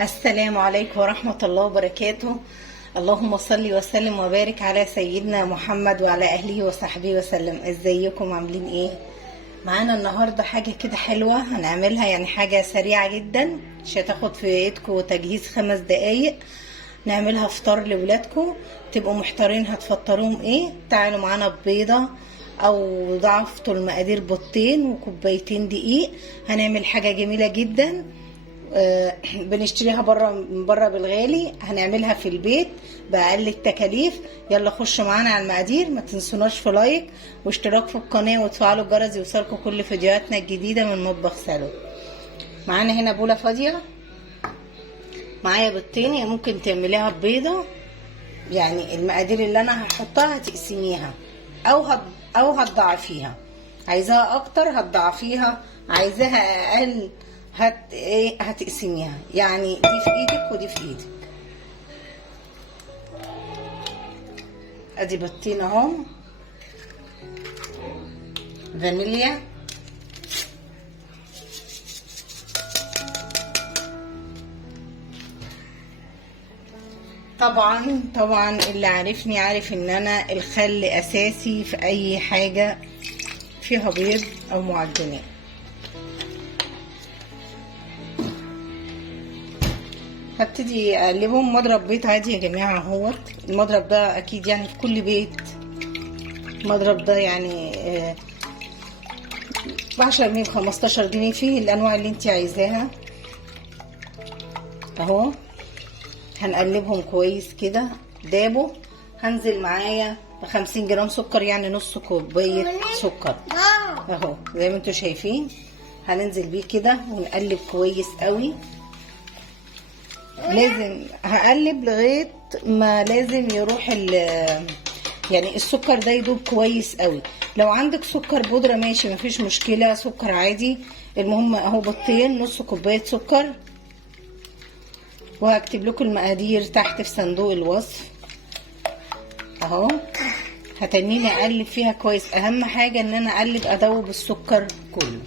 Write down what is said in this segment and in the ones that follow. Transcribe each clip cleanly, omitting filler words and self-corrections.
السلام عليكم ورحمة الله وبركاته. اللهم صل وسلم وبارك على سيدنا محمد وعلى أهله وصحبه وسلم. ازيكم عاملين ايه؟ معانا النهاردة حاجة كده حلوة هنعملها، يعني حاجة سريعة جدا، مش هتاخد في ايدكم تجهيز 5 دقايق. نعملها فطار لولادكم تبقوا محتارين هتفطروهم ايه. تعالوا معانا ببيضة او ضعفتوا المقادير بيضتين وكوبايتين دقيق. هنعمل حاجة جميلة جدا. بنشتريها من بره بالغالي، هنعملها في البيت بأقل التكاليف. يلا خشوا معانا على المقادير. ما تنسوناش في لايك واشتراك في القناه وتفعلوا الجرس يوصلكم كل فيديوهاتنا الجديده من مطبخ سالون. معانا هنا بوله فاضيه، معايا بيضتين، يعني ممكن تعمليها ببيضه. يعني المقادير اللي انا هحطها هتقسميها او هتضاعفيها. عايزاها اكتر هتضاعفيها، عايزاها اقل هتقسميها. يعني دي في ايدك ودي في ايدك. ادي بيضتين اهو، فانيليا، طبعا اللي عارفني عارف ان انا الخل اساسي في اي حاجه فيها بيض او معجنات. هبتدي اقلبهم. مضرب بيض عادي يا جماعه اهوت. المضرب ده اكيد يعني في كل بيت. المضرب ده يعني ب10 جنيه ب15 جنيه، فيه الانواع اللي انت عايزاها اهو. هنقلبهم كويس كده. دابوا. هنزل معايا ب50 جرام سكر، يعني نص كوبايه سكر اهو زي ما انتوا شايفين. هننزل بيه كده ونقلب كويس قوي. لازم هقلب لغايه ما لازم يروح يعني السكر ده يدوب كويس قوي. لو عندك سكر بودره ماشي مفيش مشكله، سكر عادي. المهم اهو بيضتين، نص كوبايه سكر. وهكتب لكم المقادير تحت في صندوق الوصف اهو. هتنيني اقلب فيها كويس. اهم حاجه ان انا اقلب ادوب السكر كله.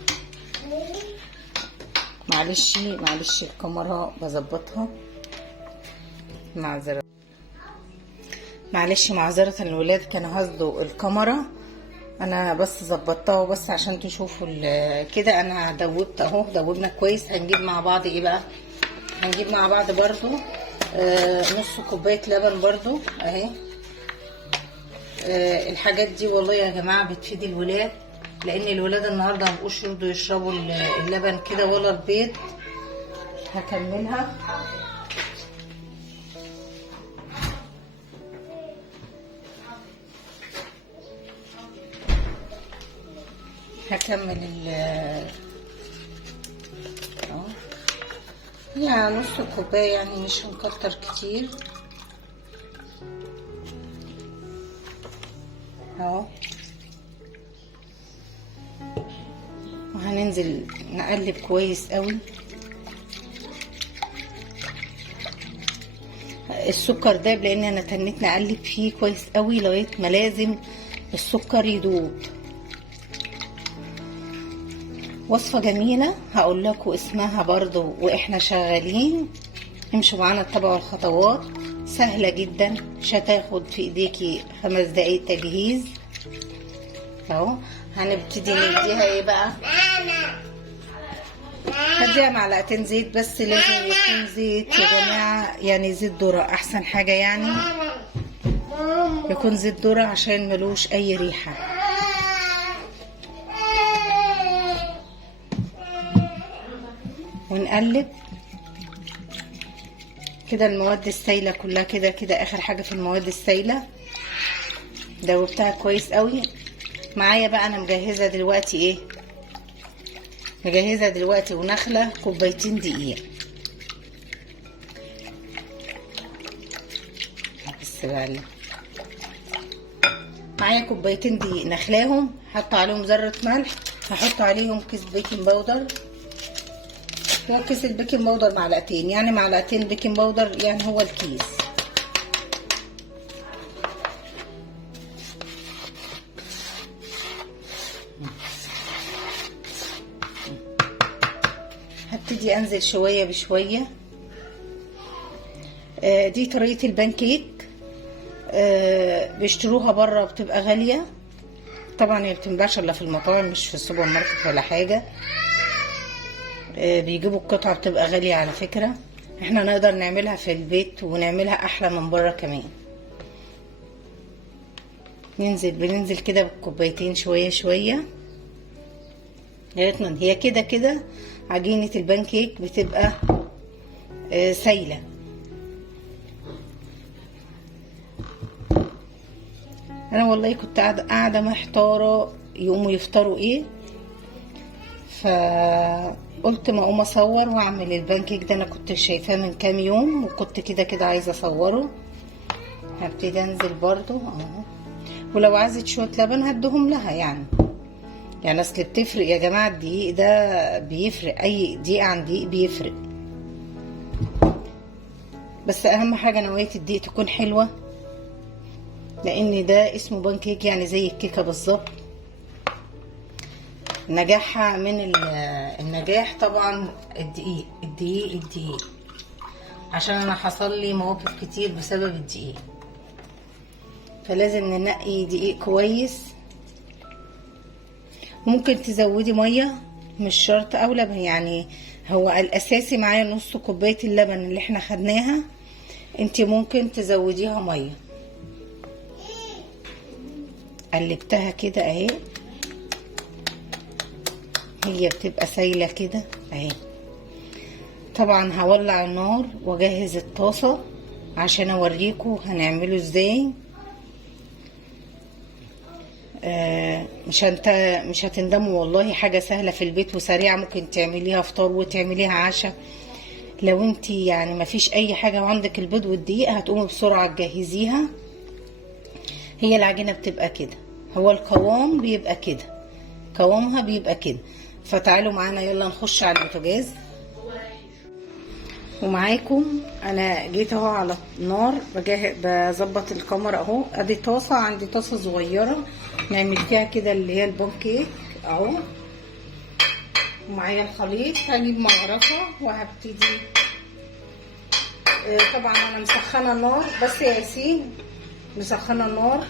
معلش الكاميرا بظبطها، معذرة الولاد كانوا هزوا الكاميرا، انا بس ظبطتها بس عشان تشوفوا كده. انا دوبت اهو، دوبنا كويس. هنجيب مع بعض ايه بقى؟ هنجيب مع بعض برضو نص كوبايه لبن برضو اهي. الحاجات دي والله يا جماعه بتفيد الولاد، لان الولاد النهارده مبقوش يرضوا يشربوا اللبن كده ولا البيض. هكملها. هكمل اهو، يعني نص كوبايه، يعني مش هنكتر كتير اهو. وهننزل نقلب كويس قوي. السكر داب لان انا تنيت نقلب فيه كويس قوي لغايه ما لازم السكر يدوب. وصفه جميله هقول لكم اسمها برضو واحنا شغالين. امشوا معانا اتبعوا الخطوات، سهله جدا، مش هتاخد في ايديكي 5 دقايق تجهيز اهو. هنبتدي نديها ايه بقى؟ هديها معلقتين زيت بس. لازم يكون زيت يا جماعه، يعني زيت ذره احسن حاجه، يعني يكون زيت ذره عشان ملوش اي ريحه. ونقلب كده المواد السايله كلها كده اخر حاجه في المواد السايله. دوبتها كويس قوي. معايا بقى انا مجهزه دلوقتي ايه؟ مجهزه دلوقتي ونخله كوبايتين دقيق بس بقى. معايا كوبايتين دقيق نخلاهم، حط عليهم ذره ملح، هحط عليهم كيس بيكنج باودر. هو كيس البيكنج باودر معلقتين، يعني معلقتين بيكنج باودر يعني هو الكيس. هبتدي انزل شويه بشويه دي طريقة البانكيك. بيشتروها بره بتبقى غالية طبعا، هي بتنباعش الا في المطاعم مش في السوبر ماركت ولا حاجة. بيجيبوا القطعة بتبقى غالية على فكرة. احنا نقدر نعملها في البيت ونعملها احلى من بره كمان. بننزل كده بالكوبايتين شوية شوية لغاية هي كده كده عجينة البانكيك بتبقى سايلة. انا والله كنت قاعدة محتارة يقوموا يفطروا ايه، فقلت ما اقوم اصور واعمل البانكيك ده. انا كنت شايفاه من كام يوم وكنت كده كده عايزة اصوره. هبتدي انزل برضو اهو، ولو عايزة شوية لبن هدهم لها يعني اصل بتفرق يا جماعة. الدقيق ده بيفرق، اي دقيق عن دقيق بيفرق. بس اهم حاجة نوعية الدقيق تكون حلوة، لان ده اسمه بانكيك يعني زي الكيكة بالظبط. نجاحها من النجاح طبعا الدقيق، عشان انا حصل لي مواقف كتير بسبب الدقيق، فلازم ننقي دقيق كويس. ممكن تزودي ميه مش شرط او لبن، يعني هو الاساسي معايا نص كوبايه اللبن اللي احنا خدناها، انت ممكن تزوديها ميه. قلبتها كده اهي، هي بتبقى سايله كده اهي. طبعا هولع النار واجهز الطاسه عشان اوريكم هنعمله ازاي. مش هتندموا والله، حاجه سهله في البيت وسريعه، ممكن تعمليها فطار وتعمليها عشاء. لو انت يعني مفيش اي حاجه وعندك البيض والدقيق هتقومي بسرعه تجهزيها. هي العجينه بتبقى كده، هو القوام بيبقى كده، قوامها بيبقى كده. فتعالوا معانا يلا نخش على البوتاجاز. ومعاكم انا جيت اهو على النار بظبط الكاميرا اهو. ادي طاسه، عندي طاسه صغيره نعمل فيها كده اللي هي البانكيك اهو. ومعايا الخليط، هجيب مغرفه وهبتدي. طبعا انا مسخنه النار، بس يا ياسين مسخنه النار.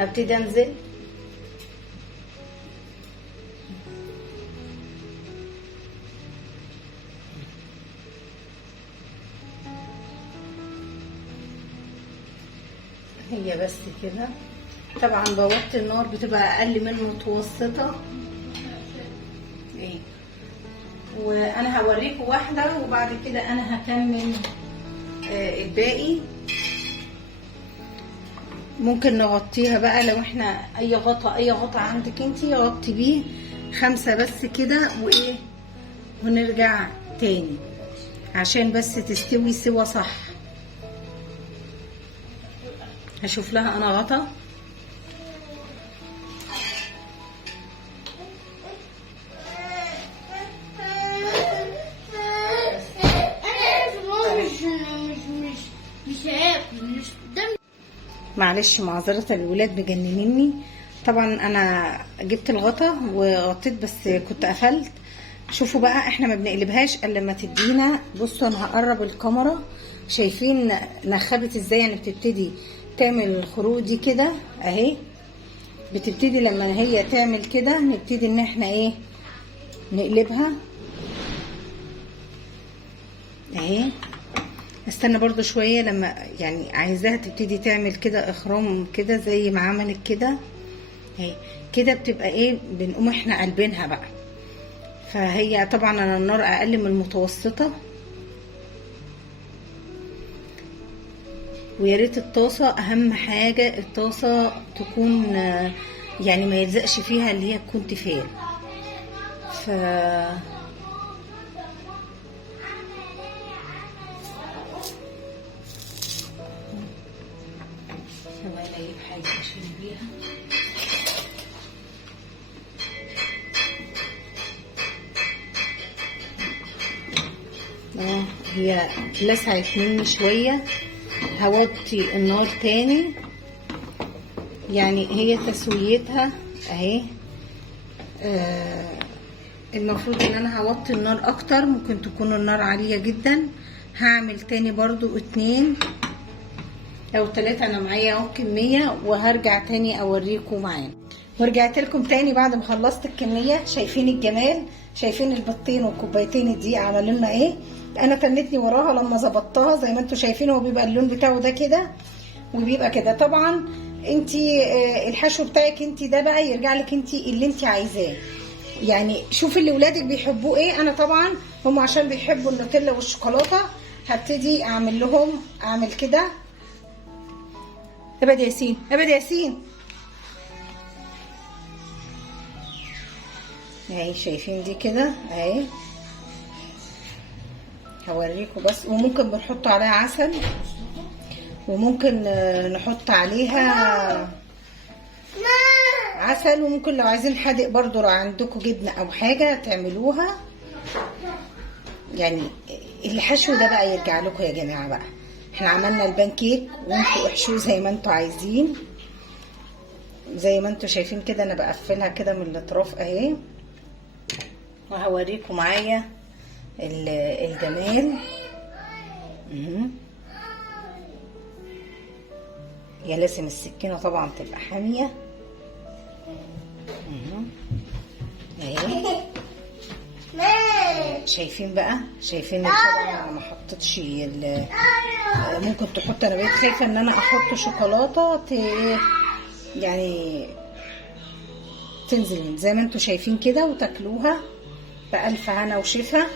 هبتدي انزل هي بس كده. طبعا بوطي النار بتبقى اقل من متوسطه ايه. وانا هوريكم واحده وبعد كده انا هكمل الباقي. ممكن نغطيها بقى لو احنا اي غطا عندك انتي غطي بيه 5 بس كده وايه، ونرجع تاني عشان بس تستوي سوا صح. هشوف لها انا غطا. معلش معذرة الولاد مجننيني. طبعا انا جبت الغطا وغطيت بس كنت قفلت. شوفوا بقى احنا ما بنقلبهاش الا لما تدينا. بصوا انا هقرب الكاميرا، شايفين نخبت ازاي؟ يعني بتبتدي تعمل الخروج دي كده اهي. بتبتدي لما هي تعمل كده نبتدي ان احنا ايه نقلبها اهي. استنى برضو شوية لما يعني عايزاها تبتدي تعمل كده اخرام كده زي ما عملت كده اهي. كده بتبقى ايه، بنقوم احنا قلبينها بقى. فهي طبعا انا النار اقل من المتوسطة. ويا ريت الطاسة، اهم حاجة الطاسة تكون يعني ما يلزقش فيها اللي هي تكون تيفال. ثواني اجيب حاجة اشيل بيها. هي لسعت مني شوية، هوطي النار تاني. يعني هي تسويتها اهي. المفروض ان انا هوطي النار اكتر، ممكن تكون النار عالية جدا. هعمل تاني برضو 2 او 3. انا معايا اهو كميه، وهرجع تاني اوريكم معانا. ورجعت لكم تاني بعد ما خلصت الكميه. شايفين الجمال؟ شايفين البطين والكوبايتين الدقيق عملوا لنا ايه؟ انا تنتني وراها لما ظبطتها زي ما انتم شايفين. هو بيبقى اللون بتاعه ده كده وبيبقى كده. طبعا انتي الحشو بتاعك انتي ده بقى يرجع لك انتي اللي انتي عايزاه. يعني شوفي اللي ولادك بيحبوه ايه. انا طبعا هم عشان بيحبوا النوتيلا والشوكولاته هبتدي اعمل لهم اعمل كده. ابعد يا ياسين، ابعد يا ياسين. اهي شايفين دي كده اهي. هوريكم بس. وممكن بنحط عليها عسل، وممكن نحط عليها عسل، وممكن لو عايزين حادق برضو لو عندكم جبنه او حاجه تعملوها. يعني الحشو ده بقى يرجع لكم يا جماعه. بقى احنا عملنا البانكيك وانتوا احشوه زي ما انتوا عايزين. زي ما انتوا شايفين كده انا بقفلها كده من الاطراف اهي. وهوريكم معايا الجمال. يا لازم السكينه طبعا تبقى حاميه اهي. شايفين بقى؟ شايفين طبعا انا ما حطيتش ممكن تحط. انا بقيت خايفه ان انا احط شوكولاته يعني تنزل زي ما انتوا شايفين كده وتاكلوها بألف هنا وشفا.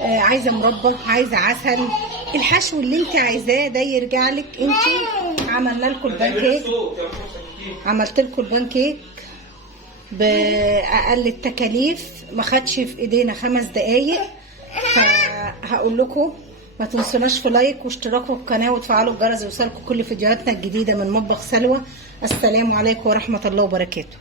عايزه مربى، عايزه عسل، الحشو اللي انت عايزاه ده يرجع لك انت. عملنا لكم البانكيك، عملت لكم البانكيك باقل التكاليف، ما خدش في ايدينا 5 دقايق. فهقول لكم ما تنسوناش في لايك واشتراك في القناه وتفعلوا الجرس يوصلكم كل فيديوهاتنا الجديده من مطبخ سلوى. السلام عليكم ورحمه الله وبركاته.